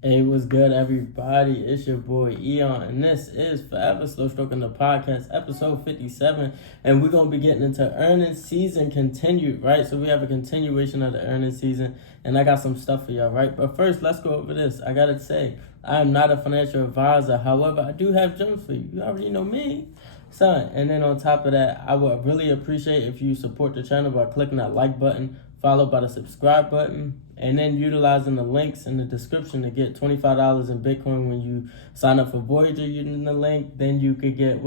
Hey, what's good, everybody? It's your boy Eon, and this is Forever Slow Stroking the Podcast, episode 57. And we're going to be getting into earnings season continued, right? So we have a continuation of the earnings season, and I got some stuff for y'all, right? But first, let's go over this. I got to say, I am not a financial advisor. However, I do have gems for you. You already know me, son. And then on top of that, I would really appreciate if you support the channel by clicking that like button, followed by the subscribe button, and then utilizing the links in the description to get $25 in Bitcoin when you sign up for Voyager using the link. Then you could get,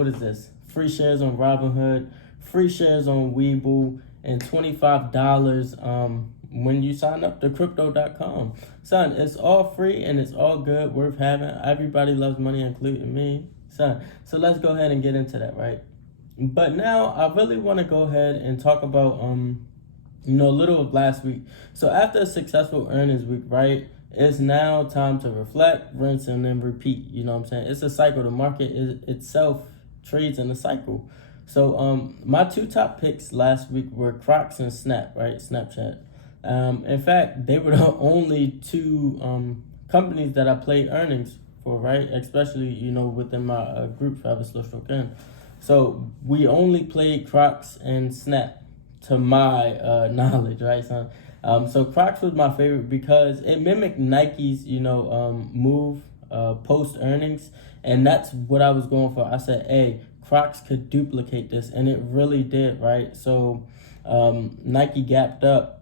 free shares on Robinhood, free shares on Webull, and $25 when you sign up to crypto.com. Son, it's all free and it's all good, worth having. Everybody loves money, including me, son. So let's go ahead and get into that, right? But now I really want to go ahead and talk about a little of last week. So after a successful earnings week, right, it's now time to reflect, rinse, and then repeat. You know what I'm saying? It's a cycle. The market itself trades in a cycle. So my two top picks last week were Crocs and Snap, right? Snapchat. In fact, they were the only two companies that I played earnings for, right? Especially, within my group, Forever Slow Stroking. So we only played Crocs and Snap, to my knowledge, right, son? So Crocs was my favorite because it mimicked Nike's, move post earnings, and that's what I was going for. I said, hey, Crocs could duplicate this, and it really did, right? So Nike gapped up,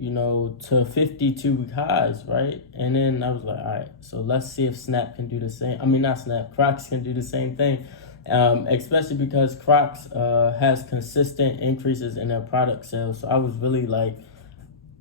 to 52-week highs, right? And then I was like, all right, so let's see if Snap can do the same. I mean, not Snap, Crocs can do the same thing. Especially because Crocs has consistent increases in their product sales. So I was really like,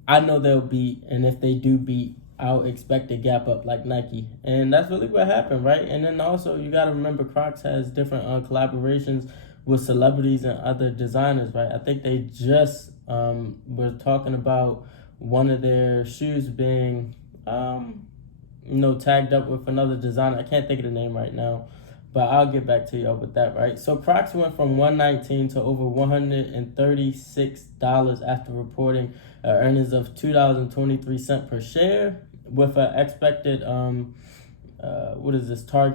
I know they'll beat, and if they do beat, I'll expect a gap up like Nike. And that's really what happened, right? And then also, you got to remember Crocs has different collaborations with celebrities and other designers, right? I think they just were talking about one of their shoes being, tagged up with another designer. I can't think of the name right now, but I'll get back to y'all with that, right? So Crocs went from $119 to over $136 after reporting earnings of $2.23 per share, with an expected target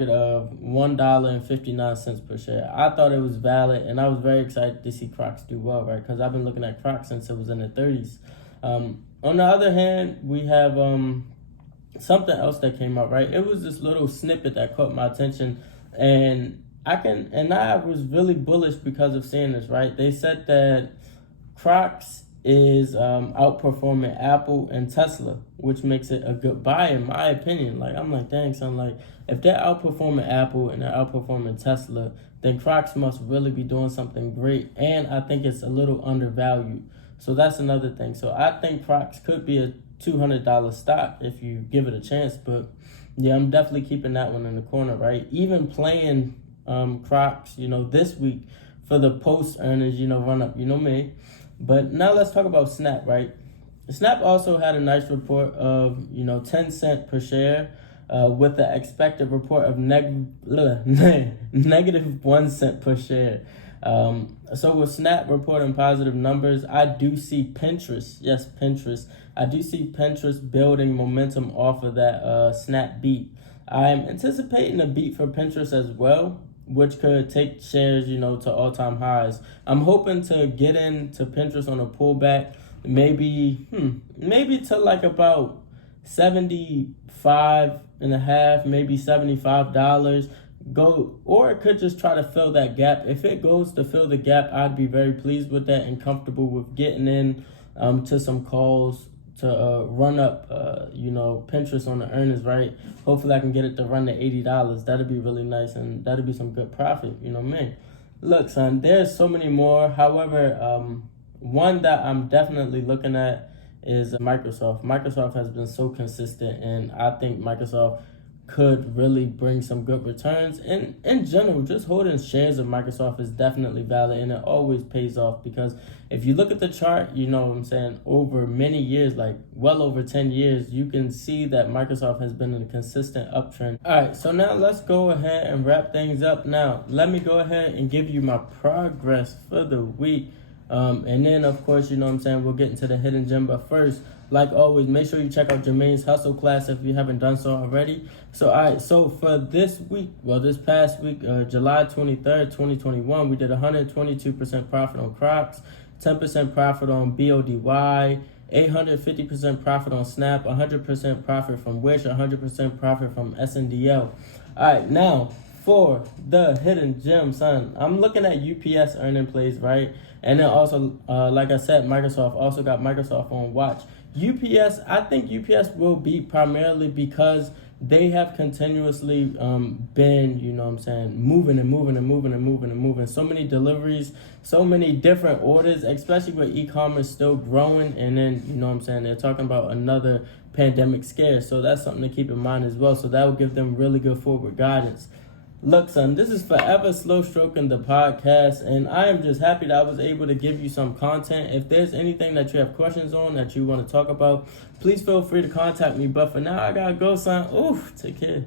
of $1.59 per share. I thought it was valid, and I was very excited to see Crocs do well, right? Because I've been looking at Crocs since it was in the 30s. On the other hand, we have something else that came out, right? It was this little snippet that caught my attention. And I was really bullish because of seeing this, right? They said that Crocs is outperforming Apple and Tesla, which makes it a good buy in my opinion. Like, I'm like, dang, son, like, if they're outperforming Apple and they're outperforming Tesla, then Crocs must really be doing something great. And I think it's a little undervalued. So that's another thing. So I think Crocs could be a $200 stock if you give it a chance, but yeah, I'm definitely keeping that one in the corner, right? Even playing Crocs, this week for the post earnings, run up, me. But now let's talk about Snap, right? Snap also had a nice report of, 10 cents per share, with the expected report of negative 1 cent per share. So with Snap reporting positive numbers, I do see Pinterest. Yes, Pinterest. I do see Pinterest building momentum off of that Snap beat. I'm anticipating a beat for Pinterest as well, which could take shares, to all-time highs. I'm hoping to get into Pinterest on a pullback, maybe to like about 75 and a half, maybe $75. Go, or it could just try to fill that gap. If it goes to fill the gap, I'd be very pleased with that and comfortable with getting in to some calls to run up Pinterest on the earnings, right? Hopefully I can get it to run to $80. That'd be really nice, and that'd be some good profit, man. Look, son, there's so many more. However, one that I'm definitely looking at is Microsoft. Microsoft has been so consistent, and I think Microsoft could really bring some good returns. And in general, just holding shares of Microsoft is definitely valid, and it always pays off, because if you look at the chart, over many years, like well over 10 years, you can see that Microsoft has been in a consistent uptrend. All right, so now let's go ahead and wrap things up. Now, let me go ahead and give you my progress for the week. And then, of course, you know what I'm saying, we'll get into the hidden gem. But first, like always, make sure you check out Jermaine's Hustle class if you haven't done so already. So, all right, so for this week, this past week, July 23rd, 2021, we did 122% profit on Crocs, 10% profit on BODY, 850% profit on Snap, 100% profit from Wish, 100% profit from SNDL. All right, now for the hidden gem, son, I'm looking at UPS earning plays, right? And then also, like I said, Microsoft also got Microsoft on watch. UPS, I think UPS will be primarily because they have continuously been, you know what I'm saying, moving. So many deliveries, so many different orders, especially with e-commerce still growing. And then, you know what I'm saying, they're talking about another pandemic scare. So that's something to keep in mind as well. So that will give them really good forward guidance. Look, son, this is Forever Slow Stroking the podcast, and I am just happy that I was able to give you some content. If there's anything that you have questions on that you want to talk about, please feel free to contact me. But for now, I gotta go, son. Oof, take care.